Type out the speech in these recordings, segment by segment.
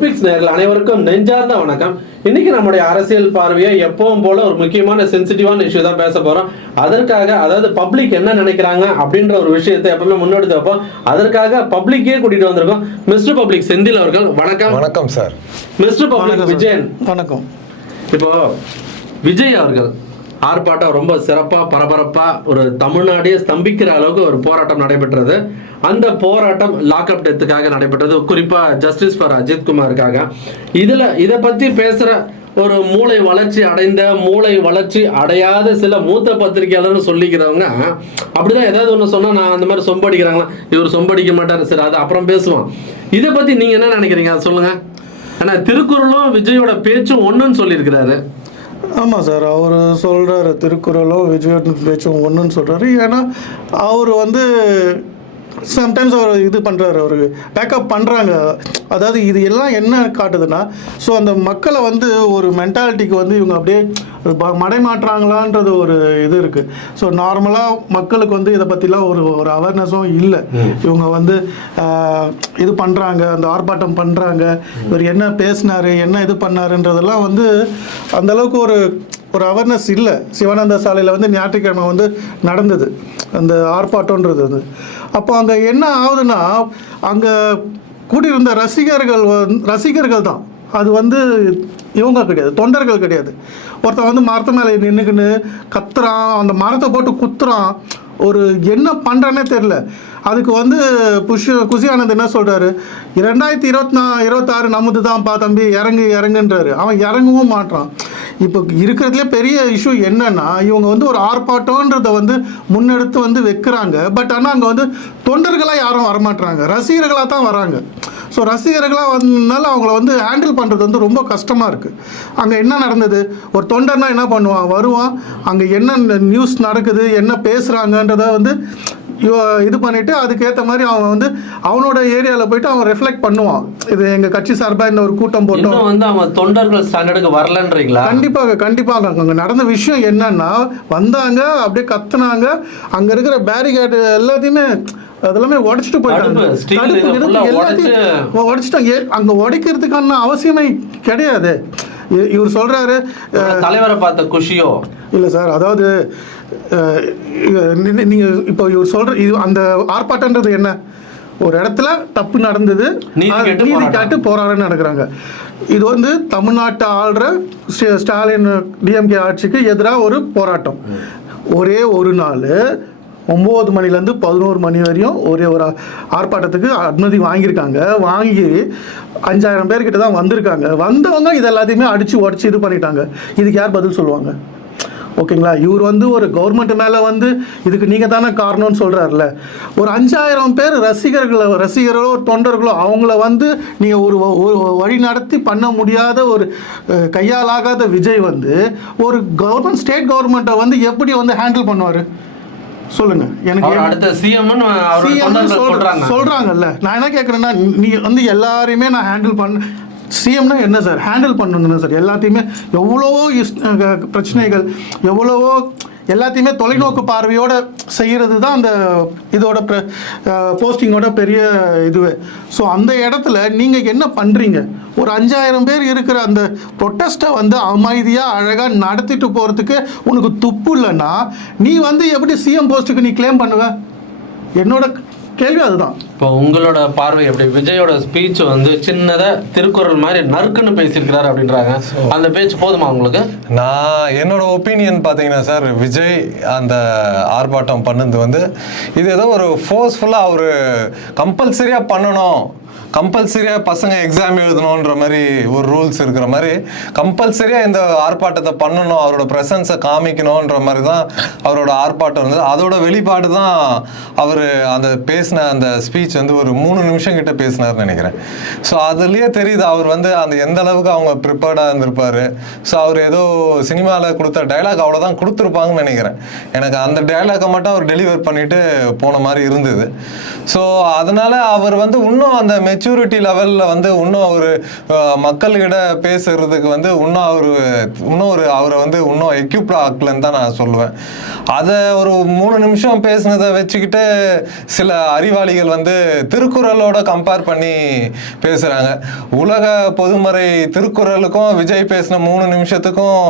யூபிக்ஸ் நேர்கள் அனைவருக்கும் நெஞ்சார்ந்த வணக்கம். இன்னைக்கு நம்முடைய அரசியல் பார்வையை எப்பவும் போல ஒரு முக்கியமான சென்சிட்டிவான இஷ்யூ தான் பேச போறோம். அதற்காக அதாவது பப்ளிக் என்ன நினைக்கிறாங்க அப்படின்ற ஒரு விஷயத்தை எப்பவுமே முன்னெடுத்து வைப்போம். அதற்காக பப்ளிக்கே கூட்டிட்டு வந்திருக்கோம். மிஸ்டர் பப்ளிக் செந்தில் அவர்கள் வணக்கம். வணக்கம் சார் மிஸ்டர் பப்ளிக் விஜயன். வணக்கம். இப்போ விஜய் அவர்கள் ஆர்ப்பாட்டம் ரொம்ப சிறப்பா பரபரப்பா ஒரு தமிழ்நாடே ஸ்தம்பிக்கிற அளவுக்கு ஒரு போராட்டம் நடைபெற்றது. அந்த போராட்டம் லாக்அப் டெத்துக்காக நடைபெற்றது. குறிப்பா ஜஸ்டிஸ் ஃபார் அஜித் குமாருக்காக. இதுல இதை பத்தி பேசுற ஒரு மூளை வளர்ச்சி அடைந்த மூளை வளர்ச்சி அடையாத சில மூத்த பத்திரிகையாளர்னு சொல்லிக்கிறவங்க அப்படிதான் ஏதாவது ஒன்று சொன்னால் நான் அந்த மாதிரி சொம்படிக்கிறாங்களா? இவர் சொம்படிக்க மாட்டார். சரி அது அப்புறம் பேசுவோம். இதை பற்றி நீங்கள் என்ன நினைக்கிறீங்க? சொல்லுங்கள் சொல்லுங்க. திருக்குறளும் விஜயோட பேச்சும் ஒன்றுன்னு சொல்லியிருக்கிறாரு. ஆமாம் சார் அவர் சொல்கிறாரு திருக்குறளும் விஜய் பேச்சும் ஒன்றுன்னு சொல்கிறாரு ஏன்னா அவர் வந்து சம்டைம்ஸ் அவர் இது பண்ணுறாரு அவர் பேக்கப் பண்ணுறாங்க அதாவது இது எல்லாம் என்ன காட்டுதுன்னா ஸோ அந்த மக்களை வந்து ஒரு மென்டாலிட்டிக்கு வந்து இவங்க அப்படியே ப- மடைமாட்டுறாங்களான்றது ஒரு இது இருக்குது ஸோ நார்மலாக மக்களுக்கு வந்து இதை பற்றிலாம் ஒரு ஒரு அவேர்னஸும் இல்லை. இவங்க வந்து இது பண்ணுறாங்க அந்த ஆர்ப்பாட்டம் பண்ணுறாங்க இவர் என்ன பேசினாரு என்ன இது பண்ணாருன்றதெல்லாம் வந்து அந்த அளவுக்கு ஒரு ஒரு அவேர்னஸ் இல்லை. சிவானந்த சாலையில் வந்து ஞாயிற்றுக்கிழமை வந்து நடந்தது. அந்த ஆர்ப்பாட்டம்ன்றது வந்து. அப்போ அங்கே என்ன ஆகுதுன்னா அங்கே கூடியிருந்த ரசிகர்கள் வந் ரசிகர்கள் தான். அது வந்து இவங்க கிடையாது தொண்டர்கள் கிடையாது. ஒருத்தன் வந்து மரத்து மேலே நின்றுக்கின்னு கத்துறான் அந்த மரத்தை போட்டு குத்துறான். ஒரு என்ன பண்ணுறானே தெரில அதுக்கு வந்து புஷ் குஷி ஆனந்த் என்ன சொல்கிறாரு ரெண்டாயிரத்தி இருபத்தி நா இருபத்தாறு நமது தான்ப்பா தம்பி இறங்கு இறங்குன்றாரு. அவன் இறங்கவும் மாட்டான் இப்போ இருக்கிறதுலே பெரிய இஷ்யூ என்னன்னா இவங்க வந்து ஒரு ஆர்ப்பாட்டம்ன்றதை வந்து முன்னெடுத்து வந்து வைக்கிறாங்க. பட் ஆனால் அங்கே வந்து தொண்டர்களாக யாரும் வரமாட்டுறாங்க ரசிகர்களாக தான் வராங்க. ஸோ ரசிகர்களாக வந்தனால அவங்கள வந்து ஹேண்டில் பண்ணுறது வந்து ரொம்ப கஷ்டமாக இருக்குது அங்கே என்ன நடந்தது? ஒரு தொண்டர்னால் என்ன பண்ணுவான்? வருவான். அங்கே என்ன நியூஸ் நடக்குது? என்ன பேசுகிறாங்கன்றத வந்து இது பண்ணிட்டு அதுக்கேற்ற மாதிரி அவன் வந்து அவனோட ஏரியாவில் போயிட்டு அவன் ரெஃப்ளெக்ட் பண்ணுவான். இது எங்கள் கட்சி சார்பாக இந்த ஒரு கூட்டம் போட்டோம். வந்து அவங்க தொண்டர்கள் ஸ்டாண்டர்டுக்கு வரலன்றீங்களா? கண்டிப்பாக கண்டிப்பாக. அங்கே நடந்த விஷயம் என்னன்னா வந்தாங்க அப்படியே கத்துனாங்க. அங்கே இருக்கிற பேரிகேடு எல்லாத்தையுமே அதெல்லாமே உடைச்சிட்டு போயிட்டாங்க. தடுப்பு, எல்லாத்தையும் உடைச்சிட்டாங்க. அங்கே உடைக்கிறதுக்கான அவசியமே கிடையாது. இவர் சொல்றாரு தலைவரை பார்த்த குஷியோ? இல்லை சார் அதாவது அஹ், நீ- நீங்க இப்போ இவர் சொல்ற இது அந்த ஆர்ப்பாட்டன்றது என்ன? ஒரு இடத்துல தப்பு நடந்தது நீதி கேட்டு போராட்டம். நடக்கிறாங்க. இது வந்து தமிழ்நாட்டை ஆள்ற ஸ்ட- ஸ்டாலின் டிஎம்கே ஆட்சிக்கு எதிராக ஒரு போராட்டம். ஒரே ஒரு நாள் ஒம்பது மணிலேருந்து பதினோரு மணி வரையும் ஒரே ஒரு ஆர்ப்பாட்டத்துக்கு அனுமதி வாங்கியிருக்காங்க. வாங்கி அஞ்சாயிரம் பேர்கிட்ட தான் வந்திருக்காங்க. வந்தவங்க இது எல்லாத்தையுமே அடித்து உடச்சி இது பண்ணிட்டாங்க. இதுக்கு யார் பதில் சொல்லுவாங்க? ஓகேங்களா? இவர் வந்து ஒரு கவர்மெண்ட் மேலே வந்து இதுக்கு நீங்கள் தானே காரணம்னு சொல்கிறாருல ஒரு அஞ்சாயிரம் பேர் ரசிகர்களோ ரசிகர்களோ தொண்டர்களோ அவங்கள வந்து நீங்கள் ஒரு ஒரு வழி நடத்தி பண்ண முடியாத ஒரு கையாலாகாத விஜய் வந்து ஒரு கவர்மெண்ட் ஸ்டேட் கவர்மெண்ட்டை வந்து எப்படி வந்து ஹேண்டில் பண்ணுவார்? சொல்லுங்க. எனக்கு அடுத்த சிஎம் அவர் CM னு தொண்டர்கள் சொல்ற- சொல்றாங்க. சொல்றாங்கல்ல. நான் என்ன கேட்குறேன்னா நீ வந்து எல்லாரையுமே நான் ஹேண்டில் பண்ண சிஎம்னா என்ன சார்? ஹேண்டில் பண்ணணும் சார்? எல்லாத்தையுமே எவ்வளவோ இஸ் பிரச்சனைகள் எவ்வளவோ எல்லாத்தையுமே தொலைநோக்கு பார்வையோட செய்கிறது தான் அந்த இதோட போஸ்டிங்கோட பெரிய இதுவே. ஸோ அந்த இடத்துல நீங்கள் என்ன பண்ணுறீங்க ஒரு அஞ்சாயிரம் பேர் இருக்கிற அந்த ப்ரொட்டஸ்ட்டை வந்து அமைதியாக அழகாக நடத்திட்டு போகிறதுக்கு உனக்கு துப்பு இல்லைன்னா நீ வந்து எப்படி சிஎம் போஸ்ட்டுக்கு நீ க்ளைம் பண்ணுவ? என்னோட கேள்வி அதுதான். இப்போ உங்களோட பார்வை எப்படி? விஜயோட ஸ்பீச் வந்து சின்னதா திருக்குறள் மாதிரி நறுக்குன்னு பேசியிருக்கிறாரு அப்படின்றாங்க. அந்த பேச்சு போதுமா உங்களுக்கு? நான் என்னோட ஒப்பீனியன் பார்த்தீங்கன்னா சார் விஜய் அந்த ஆர்ப்பாட்டம் பண்ணது வந்து இது ஏதோ ஒரு ஃபோர்ஸ்ஃபுல்லாக அவர் கம்பல்சரியாக பண்ணணும். கம்பல்சரியாக பசங்க எக்ஸாம் எழுதணுன்ற மாதிரி ஒரு ரூல்ஸ் இருக்கிற மாதிரி கம்பல்சரியாக இந்த ஆர்ப்பாட்டத்தை பண்ணணும் அவரோட ப்ரெசன்ஸை காமிக்கணுன்ற மாதிரி தான் அவரோட ஆர்ப்பாட்டம் இருந்தது. அதோட வெளிப்பாடு தான் அவர் அந்த பேசின அந்த ஸ்பீச் வந்து ஒரு மூணு நிமிஷம் கிட்ட பேசினார்னு நினைக்கிறேன். ஸோ அதுலேயே தெரியுது அவர் வந்து அந்த எந்த அளவுக்கு அவங்க ப்ரிப்பேர்டாக இருந்திருப்பார். ஸோ அவர் ஏதோ சினிமாவில் கொடுத்த டைலாக் அவ்வளோதான் கொடுத்துருப்பாங்கன்னு நினைக்கிறேன். எனக்கு அந்த டைலாக்கை மட்டும் அவர் டெலிவர் பண்ணிட்டு போன மாதிரி இருந்தது. ஸோ அதனால அவர் வந்து இன்னும் அந்த மெச்சூரிட்டி லெவலில் வந்து இன்னும் அவர் மக்கள்கிட்ட பேசுறதுக்கு வந்து இன்னும் அவர் இன்னும் ஒரு அவரை வந்து இன்னும் எக்யூப்ட் ஆக்கலன்னு தான் நான் சொல்லுவேன். அதை ஒரு மூணு நிமிஷம் பேசுனதை வச்சுக்கிட்டு சில அறிவாளிகள் வந்து திருக்குறளோட கம்பேர் பண்ணி பேசுகிறாங்க உலக பொதுமறை திருக்குறளுக்கும் விஜய் பேசின மூணு நிமிஷத்துக்கும்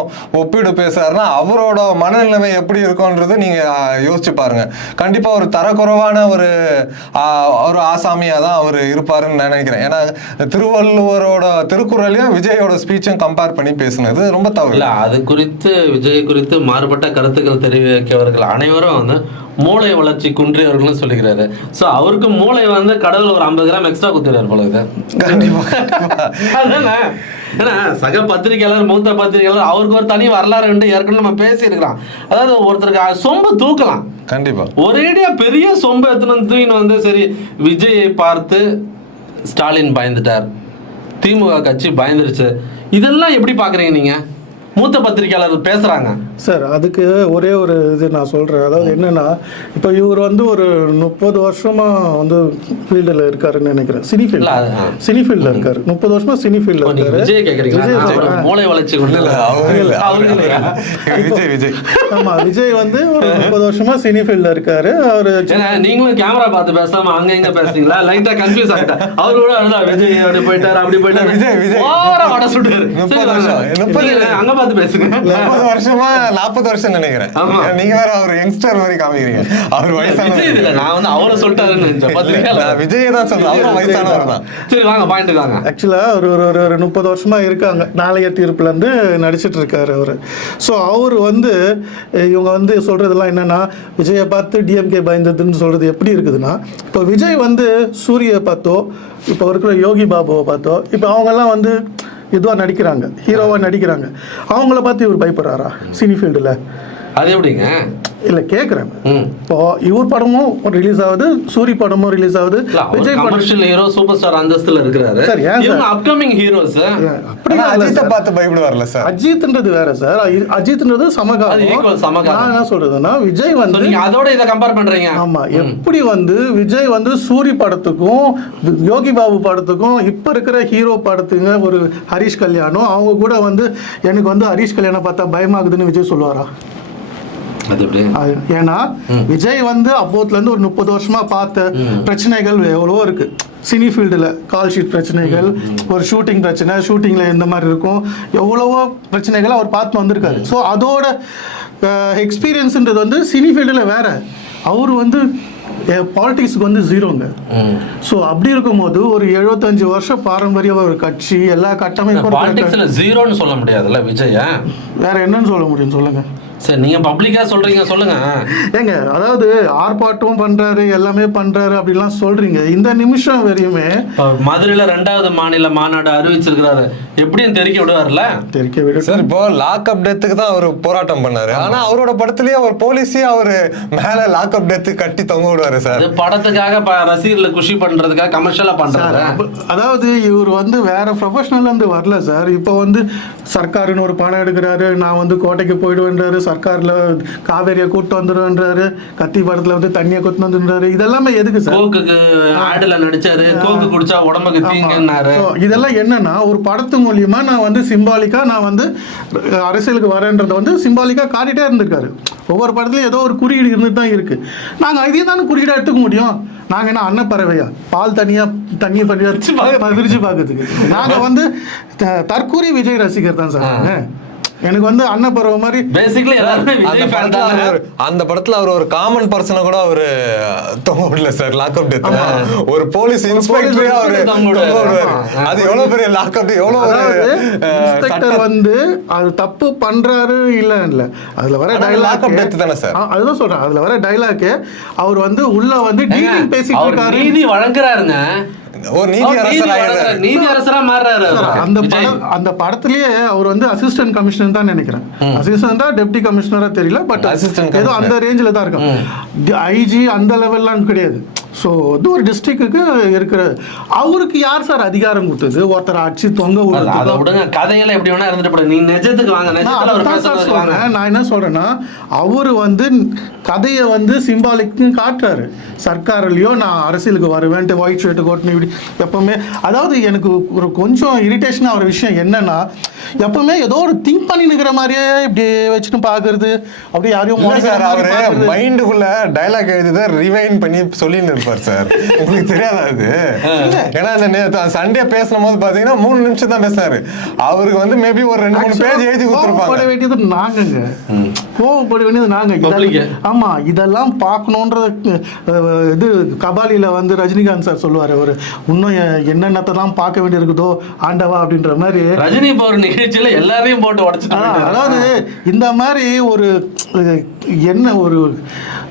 ஒப்பீடு பேசுறாருன்னா அவரோட மனநிலைமை எப்படி இருக்கும்ன்றது நீங்கள் யோசிச்சு பாருங்க. கண்டிப்பாக ஒரு தரக்குறைவான ஒரு ஒரு ஆசாமியாக தான் அவர் இருப்பாருன்னு நினைக்கிறேன். ஏன்னா திருவள்ளுவரோட திருக்குறளையும் விஜயோட ஸ்பீச்சும் கம்பேர் பண்ணி பேசுனது ரொம்ப தவறு. இல்ல அது குறித்து விஜய் குறித்து மாறுபட்ட கருத்துக்கள் தெரிவிக்கவர்கள் அனைவரும் வந்து மூளை வளர்ச்சி குன்றியவர்களும் சொல்லிக்கிறாரு சோ அவருக்கு மூளை வந்து கடவுள் ஒரு ஐம்பது கிராம் எக்ஸ்ட்ரா குத்துறாரு போல இது. ஏன்னா சக பத்திரிகையாளர் மூத்த பத்திரிகையாளர் அவருக்கு ஒரு தனி வரலாறு உண்டு. ஏற்கனவே நம்ம பேசியிருக்கிறோம். அதாவது ஒருத்தருக்கு சொம்பு தூக்கலாம். கண்டிப்பா. ஒரேடியா பெரிய சொம்பு எத்தனை தூக்கின்னு வந்து சரி விஜயை பார்த்து ஸ்டாலின் பயந்துட்டார். திமுக கட்சி பயந்துருச்சு. இதெல்லாம் எப்படி பார்க்குறீங்க நீங்கள் மூத்த பத்திரிகையாளர் பேசுறாங்க. சார் அதுக்கு ஒரே ஒரு இது நான் சொல்கிறேன் அதாவது என்னன்னா இப்போ இவர் வந்து ஒரு முப்பது வருஷமா வந்து ஃபீல்டில் இருக்காருன்னு நினைக்கிறேன். சினி இல்ல, ஃபீல்டு அது- ஆ. சினி ஃபீல்டில் இருக்காரு. முப்பது வருஷமா சினி ஃபீல்டில் இருக்காரு. விஜய் சொல்றேன். அவரு மூளை வளர்ச்சி? விஜய் விஜய். ஆமா விஜய் வந்து ஒரு முப்பது வருஷமா சினி ஃபீல்டில் இருக்காரு. அவர் நீங்களும் கேமரா பார்த்து பேசாம அங்க இங்க பேசுறீங்களா? லைட்டா கன்ஃபியூஸ் ஆகிட்டேன் அவரு கூட விஜய் அப்படி போயிட்டாரு அப்படி போயிட்டாரு. விஜய், விஜய். வட சுட்டாரு அங்க பார்த்து பேசுங்க. முப்பது வருஷமா நாற்பது வருஷம் நினைக்கிறேன். நீங்க வேற அவர் யங்ஸ்டர் மாதிரி காமிக்கிறீங்க. அவர் இதுல நான் வந்து அவரை சொல்லிட்டாருன்னு விஜயை தான் சொல்றேன். அவரும் வயசானவர் தான். சரி வாங்க பாயிண்ட் வாங்க. ஆக்சுவலாக ஒரு ஒரு ஒரு ஒரு முப்பது வருஷமா இருக்காங்க. நாளைய தீர்ப்புலேருந்து நடிச்சிட்டு இருக்காரு அவர். ஸோ அவர் வந்து இவங்க வந்து சொல்றதெல்லாம் என்னன்னா விஜயை பார்த்து டிஎம்கே பயந்ததுன்னு சொல்றது எப்படி இருக்குதுன்னா இப்போ விஜய் வந்து சூரிய பார்த்தோ இப்போ இருக்கிற யோகி பாபுவை பார்த்தோ இப்போ அவங்கெல்லாம் வந்து இதுவாக நடிக்கிறாங்க? ஹீரோவாக நடிக்கிறாங்க. அவங்கள பார்த்து இவர் பயப்படுறாரா? சினி ஃபீல்டில் அது எப்படிங்க? இல்லை கேட்குறேன் இப்போ இவர் படமும் ரிலீஸ் ஆகுது சூரி படமும் ரிலீஸ் ஆகுது விஜய் படம் கமர்ஷியல் ஹீரோ சூப்பர் ஸ்டார் அந்தஸ்துல இருக்கிறாரு. சார், ஏன் இவங்க சார்? அப்கமிங் ஹீரோஸ் அப்படி ஆனா இல்ல அஜித்தை சார். பார்த்து அஜித்ன்றது வேற சார். அஜி- அஜித்ன்றது அது சமகாலம் சமகாலம். நான் என்ன சொல்றதுன்னா விஜய் வந்து நீங்க அதோட இதை கம்பேர் பண்றீங்க. ஆமா எப்படி வந்து விஜய் வந்து சூரி படத்துக்கும் யோகி பாபு படத்துக்கும் இப்ப இருக்கிற ஹீரோ படத்துங்க ஒரு ஹரிஷ் கல்யாணம் அவங்க கூட வந்து எனக்கு வந்து ஹரிஷ் கல்யாணம் பார்த்தா பயமாகுதுன்னு விஜய் சொல்லுவாரா? ஏன்னா விஜய் வந்து அப்போத்துல இருந்து ஒரு முப்பது வருஷமா பார்த்த பிரச்சனைகள் எவ்வளவோ இருக்கு. சினி ஃபீல்டில் கால் ஷீட் பிரச்சனைகள் ஒரு ஷூட்டிங் பிரச்சனை ஷூட்டிங்கில் இந்த மாதிரி இருக்கும் எவ்வளவோ பிரச்சனைகள் அவர் பார்த்து வந்திருக்காரு. ஸோ அதோட எக்ஸ்பீரியன்ஸுன்றது வந்து சினி ஃபீல்டில் வேற. அவர் வந்து பாலிடிக்ஸ்க்கு வந்து ஜீரோங்க. ஸோ அப்படி இருக்கும்போது ஒரு எழுபத்தஞ்சு வருஷம் பாரம்பரிய ஒரு கட்சி எல்லா கட்டமைப்பும் ஜீரோன்னு சொல்ல முடியாதுல்ல விஜய்? வேற என்னன்னு சொல்ல முடியும் சொல்லுங்க. சரி நீங்க பப்ளிக்கா சொல்றீங்க சொல்லுங்க. ஏங்க அதாவது ஆர்ப்பாட்டம் பண்றாரு எல்லாமே பண்றாரு அப்படிலாம் சொல்றீங்க. இந்த நிமிஷம் வரையுமே மதுரையில ரெண்டாவது மாநில மாநாடு அறிவிச்சிருக்கிறாரு. எப்படியும் தெரிக்க விடுவார்ல? தெரிக்க விட. சார் இப்போ லாக்அப் டெத்துக்கு தான் அவர் போராட்டம் பண்ணாரு. ஆனா அவரோட படத்துலயே அவர் போலீஸே அவரு மேல லாக்அப் டெத்து கட்டி தொங்க விடுவாரு சார். படத்துக்காக ரசிகர்களை குஷி பண்றதுக்காக கமர்ஷியலா பண்றாரு. அதாவது இவர் வந்து வேற ப்ரொஃபஷனல் இருந்து வரல சார். இப்போ வந்து சர்க்காருன்னு ஒரு பணம் எடுக்கிறாரு நான் வந்து கோட்டைக்கு போயிடுவேன்றாரு சர்க்கார்ல காவேரியை கூட்டு வந்துடுவேன்றாரு கத்தி படத்துல வந்து தண்ணியை கொத்து வந்துன்றாரு இதெல்லாமே எதுக்கு சார்? கோக்குக்கு ஆடுல நடிச்சாரு கோக்கு குடிச்சா உடம்புக்கு தீங்குன்னாரு. இதெல்லாம் என்னன்னா ஒரு படத்து மூலியமா நான் வந்து சிம்பாலிக்கா நான் வந்து அரசியலுக்கு வரேன்றதை வந்து சிம்பாலிக்கா காட்டிட்டே இருந்திருக்காரு. ஒவ்வொரு படத்துலயும் ஏதோ ஒரு குறியீடு இருந்துட்டு தான் இருக்கு. நாங்க இதே தானே குறியீடா எடுத்துக்க முடியும்? நாங்க என்ன அன்னப்பறவையா? பால் தனியா தண்ணி தனியா பிரிச்சு பார்க்கறதுக்கு. நாங்க வந்து தற்கூரி விஜய் ரசிகர் தான் சார். எனக்கு வந்து அன்னப்பறவை மாதிரி பேசிக்கலி எல்லாருமே அந்த விஜய் ஃபேன் படத்துல தான். அவர் ஒரு- அந்த படத்துல அவர் ஒரு காமன் பர்சனை கூட அவரு தொங்க விடல சார் லாக்அப் டெத்ல ஒரு போலீஸ் இன்ஸ்பெக்டரே அவரு. அது எவ்வளவு பெரிய லாக்அப் எவ்வளவு ஒரு அதாவது அஹ், இன்ஸ்பெக்டர் வந்து அது தப்பு பண்றாரு இல்ல இல்ல அதுல வர டைலாக் lock-up death தானே சார்? அதுதான் சொல்றேன். அதுல வர டைலாக் அவர் வந்து உள்ள வந்து டீலிங் பேசிட்டு அவர் இருக்காரு. நீதி வழங்குறாருங்க. ஒரு நீதி அரசர் அரசரா மாறுறாரு. அந்த. படம் அந்த படத்திலேயே அவர் வந்து அசிஸ்டன்ட் கமிஷனர் தான் நினைக்கிறேன். அசிஸ்டன்டா டெப்டி கமிஷனரா தெரியல பட் Assistant ஏதோ அந்த ரேஞ்சில தான் இருக்கும். ஐஜி அந்த லெவல்லாம் கிடையாது. ஸோ இது ஒரு டிஸ்ட்ரிக்ட்டுக்கு இருக்கிற அவருக்கு யார் சார் அதிகாரம் கொடுத்தது? ஒருத்தர் அடிச்சு தொங்க அது- விடுங்க. கதையில எப்படி வேணா இருந்துட்டு நீ நிஜத்துக்கு வாங்க. நான் என்ன சொல்றேன்னா அவர் வந்து கதையை வந்து சிம்பாலிக்னு காட்டுறாரு. சர்க்கார்லயோ நான் அரசியலுக்கு வருவேன்ட்டு ஒயிட் ஷர்ட் கோட்னு இப்படி எப்பவுமே. அதாவது எனக்கு ஒரு கொஞ்சம் இரிட்டேஷனாக ஒரு விஷயம் என்னன்னா எப்பவுமே ஏதோ ஒரு திங்க் பண்ணி நிற்கிற மாதிரியே இப்படி வச்சுட்டு பார்க்கறது அப்படியே யாரையும். மைண்டுக்குள்ள டைலாக் எழுதிதான் ரிவைன் பண்ணி சொல்லின்னு இருப்பார் சார். உங்களுக்கு தெரியாதா அது ஏன்னா இந்த நேத்து சண்டே பேசும் போது பாத்தீங்கன்னா மூணு நிமிஷம் தான் பேசினாரு. அவருக்கு வந்து மேபி ஒரு ரெண்டு மூணு பேஜ் எழுதி கோவப்பட கொடுத்துருப்பாங்க. வேண்டியது நாங்கங்க. கோவப்பட வேண்டியது நாங்க. ஆமா இதெல்லாம் பார்க்கணுன்ற இது கபாலியில வந்து ரஜினிகாந்த் சார் சொல்லுவாரு அவரு. இன்னும் என்னென்னத்தெல்லாம் பார்க்க வேண்டியிருக்குதோ ஆண்டவா அப்படின்ற மாதிரி. ரஜினி போற நிகழ்ச்சியில எல்லாரையும் போட்டு உடச்சிட்டு ஆ, போயிட்டாரு. அதாவது இந்த மாதிரி ஒரு என்ன ஒரு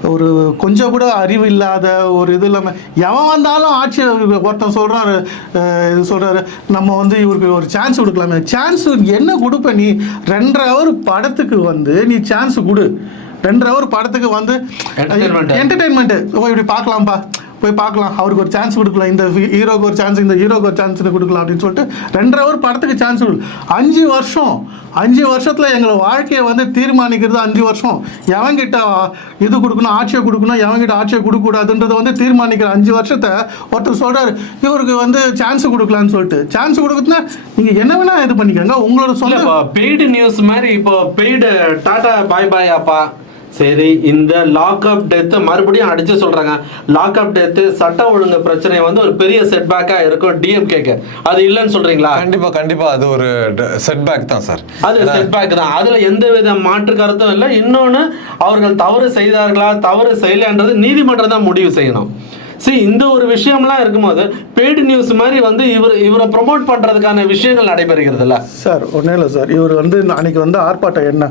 ஒரு கொஞ்சம் கூட அறிவு இல்லாத ஒரு இது இல்லாம எவன் வந்தாலும் ஆட்சி ஒருத்தன் சொல்றாரு அஹ், இது சொல்றாரு நம்ம வந்து இவருக்கு ஒரு சான்ஸ் கொடுக்கலாமே. சான்ஸ் என்ன கொடுப்ப நீ? ரெண்டரை ஹவர் படத்துக்கு வந்து நீ சான்ஸ் கொடு. ரெண்டரை ஹவர் படத்துக்கு வந்து Entertainment. என்டர்டைன்மெண்ட் இப்படி பார்க்கலாம்ப்பா. போய் பார்க்கலாம். அவருக்கு ஒரு சான்ஸ் கொடுக்கலாம் இந்த ஹீரோக்கு ஒரு சான்ஸ் இந்த ஹீரோக்கு ஒரு சான்ஸ் கொடுக்கலாம் அப்படின்னு சொல்லிட்டு ரெண்டரை ஹவர் படத்துக்கு சான்ஸ் கொடு. அஞ்சு வருஷம். அஞ்சு வருஷத்தில் எங்களை வாழ்க்கையை வந்து தீர்மானிக்கிறது அஞ்சு வருஷம். எவன்கிட்ட இது கொடுக்கணும் ஆட்சியை கொடுக்கணும் எவங்கிட்ட ஆட்சியை கொடுக்கக்கூடாதுன்றதை வந்து தீர்மானிக்கிற அஞ்சு வருஷத்தை ஒருத்தர் சொல்கிறார் இவருக்கு வந்து சான்ஸ் கொடுக்கலான்னு சொல்லிட்டு. சான்ஸ் கொடுக்குறதுனா நீங்கள் என்ன வேணால் இது பண்ணிக்கோங்க. உங்களோட சொல்ல சொந்த இப்போ பெய்டு நியூஸ் மாதிரி இப்போ பெய்டு டாடா பாய் பாய் அப்பா. சரி இந்த லாக்அப் டெத் மறுபடியும் அடிச்சு சொல்றாங்க. லாக்அப் டெத் சட்ட ஒழுங்கு பிரச்சனை வந்து ஒரு பெரிய செட்பேக்கா இருக்கும் டிஎம்கேக்கு அது இல்லைன்னு சொல்றீங்களா? கண்டிப்பா கண்டிப்பா அது ஒரு செட்பேக் தான் சார் அது செட்பேக் தான். அதுல எந்த வித மாற்று கருத்தும் இல்லை. இன்னொன்னு அவர்கள் தவறு செய்தார்களா தவறு செய்யலைன்றது நீதிமன்றம் தான் முடிவு செய்யணும். சரி இந்த ஒரு விஷயம்லாம் இருக்கும்போது பெய்டு நியூஸ் மாதிரி வந்து இவர் இவரை ப்ரொமோட் பண்றதுக்கான விஷயங்கள் நடைபெறுகிறதுல சார் ஒன்றும் இல்லை சார். இவர் வந்து அன்னைக்கு வந்து ஆர்ப்பாட்டம் என்ன?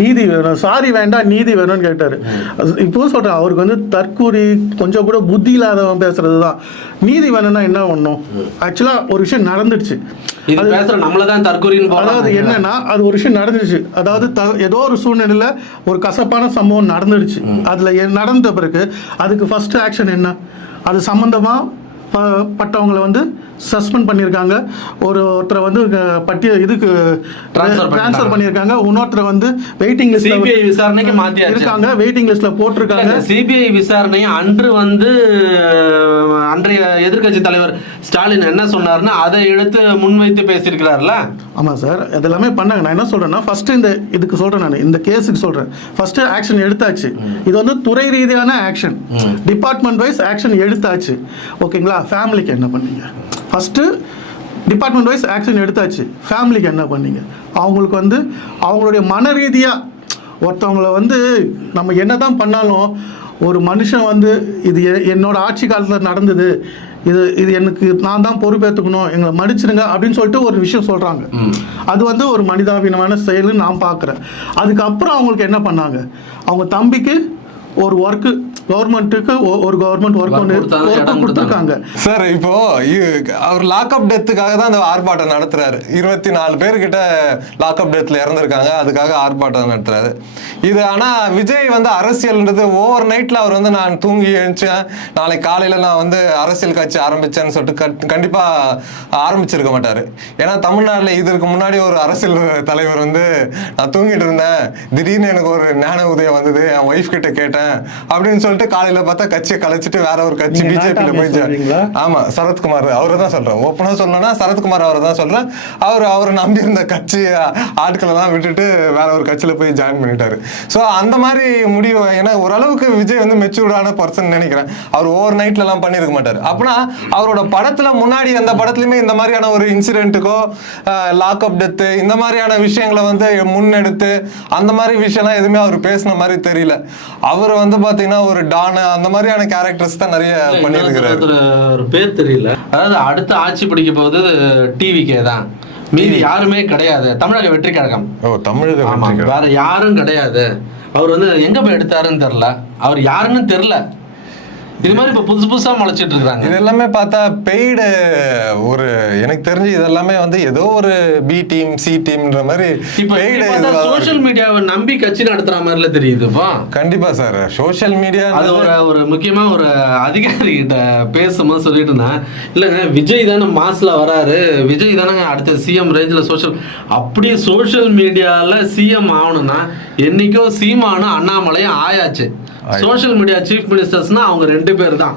நீதி வேணும். சாரி வேண்டாம் நீதி வேணும்னு கேட்டாரு. இப்போ சொல்றேன் அவருக்கு வந்து தற்கூரி கொஞ்சம் கூட புத்தி இல்லாதவன் பேசுறது தான் நீதி வேணும்னா என்ன ஒண்ணும்? ஆக்சுவலா ஒரு விஷயம் நடந்துடுச்சு. இது பேசுற நம்மள தான் தற்கொலைன்னு அதாவது என்னன்னா அது ஒரு விஷயம் நடந்துச்சு. அதாவது த- ஏதோ ஒரு சூழ்நிலையில ஒரு கசப்பான சம்பவம் நடந்துடுச்சு. அதுல நடந்த பிறகு அதுக்கு ஃபர்ஸ்ட் ஆக்ஷன் என்ன? அது சம்பந்தமா ப- பட்டவங்களை வந்து சஸ்பெண்ட் பண்ணியிருக்காங்க. ஒரு ஒருத்தரை வந்து க- பட்டிய இதுக்கு ட்ரான்ஸ்ஃபர். பண்ணியிருக்காங்க. இன்னொருத்தரை வந்து வெயிட்டிங் லிஸ்ட்ல சிபிஐ விசாரணைக்கு மாத்தியாச்சு. இருக்காங்க. வெயிட்டிங் லிஸ்ட்ல போட்டிருக்காங்க. சிபிஐ விசாரணை அன்று வந்து அன்றைய எதிர்க்கட்சி தலைவர் ஸ்டாலின் என்ன சொன்னாருன்னா அதை எடுத்து முன்வைத்து பேசியிருக்கிறார்ல? ஆமாம் சார். இதெல்லாமே பண்ணாங்க. நான் என்ன சொல்கிறேன்னா ஃபஸ்ட்டு இந்த இதுக்கு சொல்கிறேன் நான். இந்த கேஸுக்கு சொல்கிறேன் ஃபஸ்ட்டு ஆக்ஷன் எடுத்தாச்சு. இது வந்து துறை ரீதியான ஆக்ஷன் டிபார்ட்மெண்ட் வைஸ் ஆக்ஷன் எடுத்தாச்சு. ஓகேங்களா ஃபேமிலிக்கு என்ன பண்ணீங்க? ஃபஸ்ட்டு டிபார்ட்மெண்ட் வைஸ் ஆக்ஷன் எடுத்தாச்சு. ஃபேமிலிக்கு என்ன பண்ணீங்க? அவங்களுக்கு வந்து அவங்களுடைய மன ரீதியாக ஒருத்தவங்கள வந்து நம்ம என்ன தான் பண்ணாலும் ஒரு மனுஷன் வந்து இது எ- என்னோட ஆட்சி காலத்தில் நடந்தது. இது இது எனக்கு நான் தான் பொறுப்பேற்றுக்கணும் எங்களை மன்னிச்சிடுங்க அப்படின்னு சொல்லிட்டு ஒரு விஷயம் சொல்கிறாங்க அது வந்து ஒரு மனிதாபினமான செயல்னு நான் பார்க்குறேன். அதுக்கப்புறம் அவங்களுக்கு என்ன பண்ணாங்க? அவங்க தம்பிக்கு ஒரு ஒர்க்கு கவர்மெண்ட்டுக்கு ஒரு கவர்மெண்ட் ஒர்க் Work ஒன்று கொடுத்துருக்காங்க. சார் இப்போ இ- அவர் லாக்அப் டெத்துக்காக தான் அந்த ஆர்ப்பாட்டம் நடத்துறாரு. இருபத்தி நாலு பேர்கிட்ட லாக்அப் டெத்ல இறந்துருக்காங்க. அதுக்காக ஆர்ப்பாட்டம் நடத்துறாரு. இது ஆனா விஜய் வந்து அரசியல்ன்றது ஓவர் நைட்ல அவர் வந்து நான் தூங்கி எழுந்தேன் நாளைக்கு காலையில நான் வந்து அரசியல் கட்சி ஆரம்பிச்சேன்னு சொல்லிட்டு கட்- கண்டிப்பா ஆரம்பிச்சிருக்க மாட்டாரு. ஏன்னா தமிழ்நாட்டுல இதற்கு முன்னாடி ஒரு அரசியல் தலைவர் வந்து நான் தூங்கிட்டு இருந்தேன் திடீர்னு எனக்கு ஒரு ஞான உதயம் வந்தது என் ஒய்ஃப் கிட்ட கேட்டேன் அப்படின்னு சொல்லிட்டு காலையில பார்த்தா கட்சியை கலைச்சிட்டு வேற ஒரு கட்சி பிஜேபியில போய்? ஆமா சரத்குமார் அவரை தான் சொல்றேன். ஓப்பனா சொல்லணும்னா சரத்குமார் அவரை தான் சொல்றேன். அவர் அவரை நம்பி இருந்த கட்சி ஆட்களை தான் விட்டுட்டு வேற ஒரு கட்சியில போய் ஜாயின் பண்ணிட்டாரு. ஸோ அந்த மாதிரி முடிவு ஏன்னா ஓரளவுக்கு விஜய் வந்து மெச்சூர்டான பர்சன் நினைக்கிறேன். அவர் ஓவர் நைட்ல எல்லாம் பண்ணியிருக்க மாட்டாரு. அப்படின்னா அவரோட படத்துல முன்னாடி எந்த படத்துலயுமே இந்த மாதிரியான ஒரு இன்சிடென்ட்டுக்கோ லாக்அப் டெத்து இந்த மாதிரியான விஷயங்களை வந்து முன்னெடுத்து அந்த மாதிரி விஷயம்லாம் எதுவுமே அவர் பேசின மாதிரி தெரியல. அவர் வந்து பாத்தீங்கன்னா ஒரு டானு அந்த மாதிரியான கேரக்டர்ஸ் தான் நிறைய பண்ணியிருக்கிறாரு ஒரு பேர் தெரியல. அதாவது அடுத்த ஆட்சி பிடிக்க போகுது டிவிக்கே தான். மீதி யாருமே கிடையாது. தமிழக வெற்றி கழகம் ஓ தமிழக ஆமா வெற்றி கழகம். வேற யாரும் கிடையாது. அவர் வந்து எங்க போய் எடுத்தாருன்னு தெரியல. அவர் யாருன்னு தெரியல. இது மாதிரி இப்ப புதுசு புதுசா முளைச்சிட்டு இருக்காங்க. இது எல்லாமே பார்த்தா பெய்டு ஒரு எனக்கு தெரிஞ்சு இது எல்லாமே வந்து ஏதோ ஒரு பி டீம் சி டீம்ன்ற மாதிரி இப்ப பெய்டு சோஷியல் மீடியாவை நம்பி கட்சி நடத்துற மாதிரில தெரியுதுப்பா கண்டிப்பா சார். சோஷியல் மீடியா அது ஒரு ஒரு முக்கியமா ஒரு அதிகாரி கிட்ட பேசும்போது சொல்லிட்டு இருந்தேன். இல்லைங்க விஜய் தானே மாஸ்ல வராரு. விஜய் தானேங்க அடுத்த சிஎம் ரேஞ்சில் சோஷியல் அப்படியே சோஷியல் மீடியால சிஎம் ஆகணும்னா என்னைக்கோ சீமானும் அண்ணாமலையும் ஆயாச்சு. சோஷியல் மீடியா சீஃப் மினிஸ்டர்ஸ்னா அவங்க ரெண்டு பேர் தான்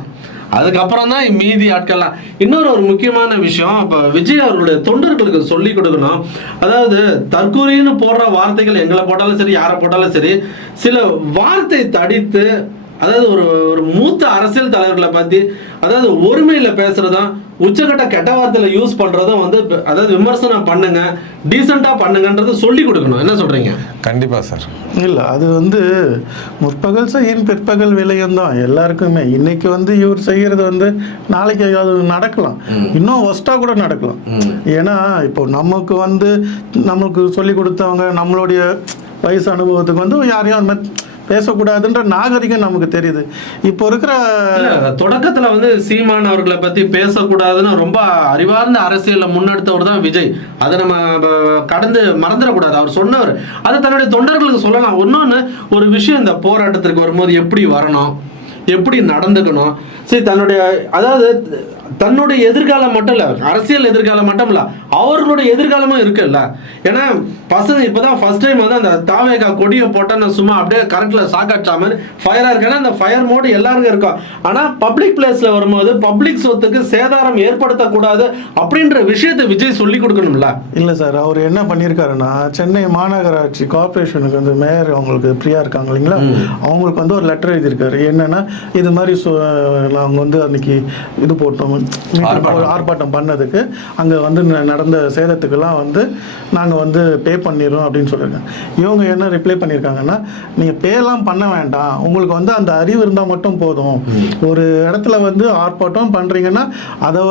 அதுக்கப்புறம் தான் மீதி ஆட்கள்லாம். இன்னொரு ஒரு முக்கியமான விஷயம் இப்போ விஜய் அவர்களுடைய தொண்டர்களுக்கு சொல்லி கொடுக்கணும். அதாவது தற்கொலைன்னு போடுற வார்த்தைகள் எங்களை போட்டாலும் சரி யாரை போட்டாலும் சரி சில வார்த்தை தடித்து அதாவது ஒரு ஒரு மூத்த அரசியல் தலைவர்களை பத்தி அதாவது ஒருமையில பேசுறதும் உச்சக்கட்ட கெட்ட வார்த்தையில யூஸ் பண்றதும் வந்து அதாவது விமர்சனம் பண்ணுங்க டீசெண்டா பண்ணுங்கன்றது சொல்லி கொடுக்கணும். என்ன சொல்றீங்க? கண்டிப்பா சார். இல்லை அது வந்து முற்பகல் செய்யும் பிற்பகல் விலையும் தான் எல்லாருக்குமே. இன்னைக்கு வந்து இவர் செய்யறது வந்து நாளைக்கு அது நடக்கலாம். இன்னும் ஒஸ்ட்டாக கூட நடக்கலாம். ஏன்னா இப்போ நமக்கு வந்து நமக்கு சொல்லி கொடுத்தவங்க நம்மளுடைய வயசு அனுபவத்துக்கு வந்து யாரையும் அந்த மாதிரி பேசக்கூடாதுன்ற நாகரிகம் நமக்கு தெரியுது. இப்போ இருக்கிற தொடக்கத்தில் தொடக்கத்துல வந்து சீமான் அவர்களை பத்தி பேசக்கூடாதுன்னு ரொம்ப அறிவார்ந்த அரசியல்ல முன்னெடுத்தவர் தான் விஜய். அதை நம்ம கடந்து மறந்துடக்கூடாது. அவர் சொன்னவர். அதை தன்னுடைய தொண்டர்களுக்கு சொல்லலாம். இன்னொன்று ஒரு விஷயம் இந்த போராட்டத்திற்கு வரும்போது எப்படி வரணும்? எப்படி நடந்துக்கணும்? சரி தன்னுடைய அதாவது தன்னுடைய எதிர்காலம் மட்டும் இல்ல அரசியல் எதிர்காலம் மட்டும் இல்ல அவர்களுடைய எதிர்காலமும் இருக்குல்ல. ஏன்னா பசங்க இப்பதான் ஃபர்ஸ்ட் டைம் வந்து அந்த தாவேகா கொடியை போட்டா நான் சும்மா அப்படியே கரண்ட்ல சாக்காச்சா மாதிரி ஃபயரா இருக்கேன்னா அந்த ஃபயர் மோடு எல்லாருக்கும் இருக்கும். ஆனா பப்ளிக் பிளேஸ்ல வரும்போது பப்ளிக் சொத்துக்கு சேதாரம் ஏற்படுத்தக்கூடாது அப்படின்ற விஷயத்தை விஜய் சொல்லி கொடுக்கணும்ல. இல்லை சார் அவர் என்ன பண்ணியிருக்காருன்னா சென்னை மாநகராட்சி கார்ப்பரேஷனுக்கு வந்து மேயர் அவங்களுக்கு பிரியா இருக்காங்க இல்லைங்களா? அவங்களுக்கு வந்து ஒரு லெட்டர் எழுதியிருக்காரு. என்னன்னா இது மாதிரி நாங்க வந்து அன்னைக்கு இது போட்டோம் ஆர்ப்பாட்டம். பண்ணதுக்கு அங்கே வந்து நடந்த சேதத்துக்கெல்லாம் வந்து நாங்கள் வந்து பே பண்ணிடுறோம் அப்படின்னு சொல்லியிருக்காங்க இவங்க என்ன ரிப்ளை பண்ணியிருக்காங்கன்னா நீங்கள் பேலாம் பண்ண வேண்டாம். உங்களுக்கு வந்து அந்த அறிவு இருந்தால் மட்டும் போதும். ஒரு இடத்துல வந்து ஆர்ப்பாட்டம் பண்ணுறீங்கன்னா அதை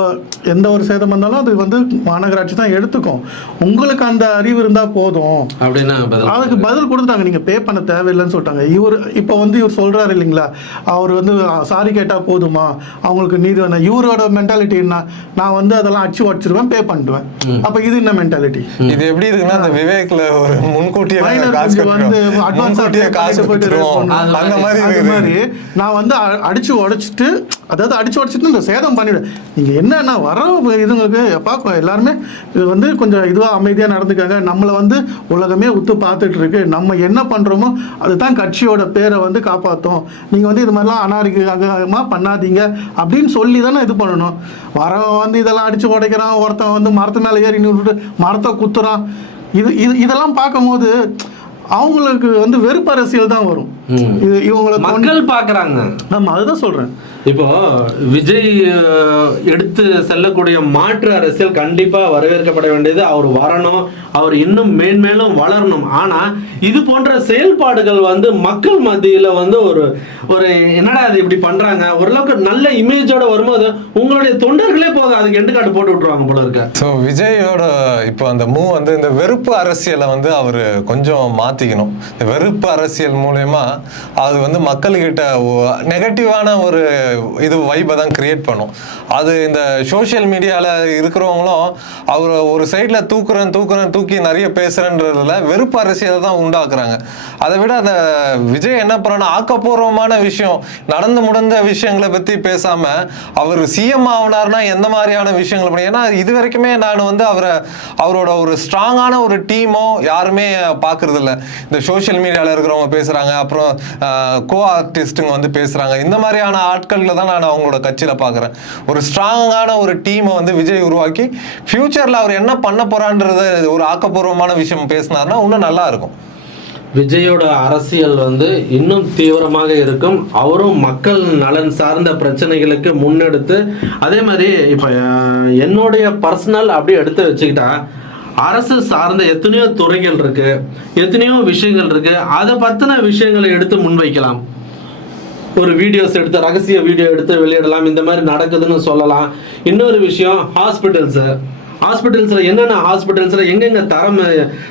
எந்த ஒரு சேதம் வந்தாலும் அது வந்து மாநகராட்சி தான் எடுத்துக்கும். உங்களுக்கு அந்த அறிவு இருந்தால் போதும். அப்படின்னு அதுக்கு பதில் கொடுத்துட்டாங்க. நீங்க பே பண்ண தேவையில்லைன்னு சொல்லிட்டாங்க. இவர் இப்போ வந்து இவர் சொல்றாரு இல்லைங்களா? அவர் வந்து சாரி கேட்டா போதுமா? அவங்களுக்கு நீதி வேணும். இவரோட மென்டாலிட்டி என்ன நான் வந்து அதெல்லாம் அடிச்சு உடச்சிருவேன் பே பண்ணிடுவேன். அப்ப இது என்ன மென்டாலிட்டி இது எப்படி இருக்குன்னா அந்த விவேக்ல ஒரு முன்கூட்டியே வந்து pay காசு போயிட்டு அந்த மாதிரி நான் வந்து அடிச்சு உடைச்சிட்டு அதாவது அடிச்சு உடைச்சிட்டு இந்த சேதம் பண்ணிவிடுவேன் நீங்க என்னன்னா வர இதுங்களுக்கு எப்பா எல்லாருமே இது வந்து கொஞ்சம் இதுவா அமைதியா நடந்துக்காங்க. நம்மளை வந்து உலகமே உத்து பார்த்துட்டு இருக்கு. நம்ம என்ன பண்றோமோ அதுதான் கட்சியோட பேரை வந்து காப்பாத்தும். நீங்க வந்து இது மாதிரிலாம் அனாரிகமா பண்ணாதீங்க அப்படின்னு சொல்லி தானே இது பண்ணணும். வரவன் வந்து இதெல்லாம் அடித்து உடைக்கிறான் ஒருத்தன் வந்து மரத்து மேலே ஏறி நின்றுட்டு மரத்தை குத்துறான். இது இது இதெல்லாம் பார்க்கும்போது அவங்களுக்கு வந்து வெறுப்பு அரசியல் தான் வரும். இது இவங்களை மக்கள் பாக்குறாங்க. ஆமா அதுதான் சொல்றேன். இப்போ விஜய் எடுத்து செல்லக்கூடிய மாற்று அரசியல் கண்டிப்பா வரவேற்கப்பட வேண்டியது அவர் வரணும் அவர் இன்னும் மேன்மேலும் வளரணும். ஆனா இது போன்ற செயல்பாடுகள் வந்து மக்கள் மத்தியில வந்து ஒரு ஒரு என்னடா இது இப்படி பண்றாங்க? ஓரளவுக்கு நல்ல இமேஜோட வரும்போது உங்களுடைய தொண்டர்களே போதும் அதுக்கு எண்டு காட்டு போட்டு விட்டுருவாங்க போல இருக்க. ஸோ விஜயோட இப்போ அந்த மூவ் வந்து இந்த வெறுப்பு அரசியலை வந்து அவர் கொஞ்சம் மாற்றிக்கணும் இந்த வெறுப்பு அரசியல் மூலயமா அது வந்து மக்கள்கிட்ட நெகட்டிவான ஒரு இது வைப்பை தான் கிரியேட் பண்ணும். அது இந்த சோஷியல் மீடியாவில் இருக்கிறவங்களும் அவர் ஒரு சைடில் தூக்குறேன் தூக்குறேன் தூக்கி நிறைய பேசுகிறேன்றதுல வெறுப்பு அரசியலை தான் உண்டாக்குறாங்க. அதை விட அந்த விஜய் என்ன பண்ணணும் ஆக்கப்பூர்வமான விஷயம் நடந்து முடிந்த விஷயங்களை பற்றி பேசாமல் அவர் சிஎம் ஆகினார்னா எந்த மாதிரியான விஷயங்கள் பண்ணி ஏன்னா இது வரைக்குமே நான் வந்து அவரை அவரோட ஒரு ஸ்ட்ராங்கான ஒரு டீமோ யாருமே பார்க்குறதில்ல. இந்த சோஷியல் மீடியாவில் இருக்கிறவங்க பேசுகிறாங்க அப்புறம் கோ ஆர்டிஸ்ட்டுங்க வந்து பேசுகிறாங்க இந்த மாதிரியான ஆட்களில் தான் நான் அவங்களோட கட்சியில் பார்க்குறேன் ஒரு ஸ்ட்ராங்கான ஒரு டீமை வந்து விஜய் உருவாக்கி ஃப்யூச்சரில் அவர் என்ன பண்ண போகிறான்றத ஒரு ஆக்கப்பூர்வமான விஷயம் பேசினார்னா இன்னும் நல்லா இருக்கும். விஜயோட அரசியல் வந்து இன்னும் தீவிரமாக இருக்கும். அவரும் மக்கள் நலன் சார்ந்த பிரச்சனைகளுக்கு முன்னெடுத்து அதே மாதிரி இப்போ என்னுடைய பர்சனல் அப்படி எடுத்து வச்சுக்கிட்டா அரசு சார்ந்த எத்தனையோ துறைகள் இருக்கு எத்தனையோ விஷயங்கள் இருக்கு. அதை பத்தின விஷயங்களை எடுத்து முன்வைக்கலாம். ஒரு வீடியோஸ் எடுத்து ரகசிய வீடியோ எடுத்து வெளியிடலாம். இந்த மாதிரி நடக்குதுன்னு சொல்லலாம். இன்னொரு விஷயம் ஹாஸ்பிட்டல்ஸு ஹாஸ்பிட்டல்ஸில் என்னென்ன ஹாஸ்பிட்டல்ஸில் எங்கெங்க தரம்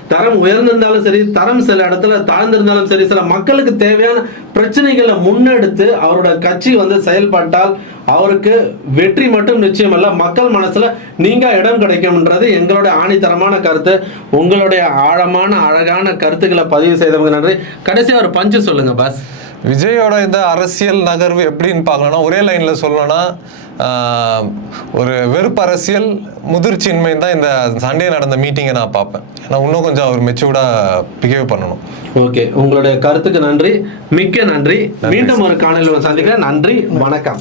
தரம் உயர்ந்திருந்தாலும் சரி தரம் சில இடத்துல தாழ்ந்திருந்தாலும் சரி சில மக்களுக்கு தேவையான பிரச்சனைகளை முன்னெடுத்து அவரோட கட்சி வந்து செயல்பட்டால் அவருக்கு வெற்றி மட்டும் நிச்சயமல்ல மக்கள் மனசுல நீங்க இடம் கிடைக்கும்ன்றது எங்களுடைய ஆணித்தரமான கருத்து. உங்களுடைய ஆழமான அழகான கருத்துக்களை பதிவு செய்தவங்க நன்றி. கடைசியாக ஒரு பஞ்சு சொல்லுங்க பாஸ். விஜயோட இந்த அரசியல் நகர்வு எப்படின்னு பார்க்கணும்னா ஒரே லைனில் சொல்லணும்னா ஒரு வெறுப்பு அரசியல் முதிர்ச்சியின்மை தான் இந்த சண்டே நடந்த மீட்டிங்கை நான் பார்ப்பேன். ஏன்னா இன்னும் கொஞ்சம் அவர் மெச்சூர்டாக பிஹேவ் பண்ணணும். ஓகே. உங்களுடைய கருத்துக்கு நன்றி. மிக்க நன்றி. மீண்டும் ஒரு காணொலி சந்திக்கிறேன். நன்றி. வணக்கம்.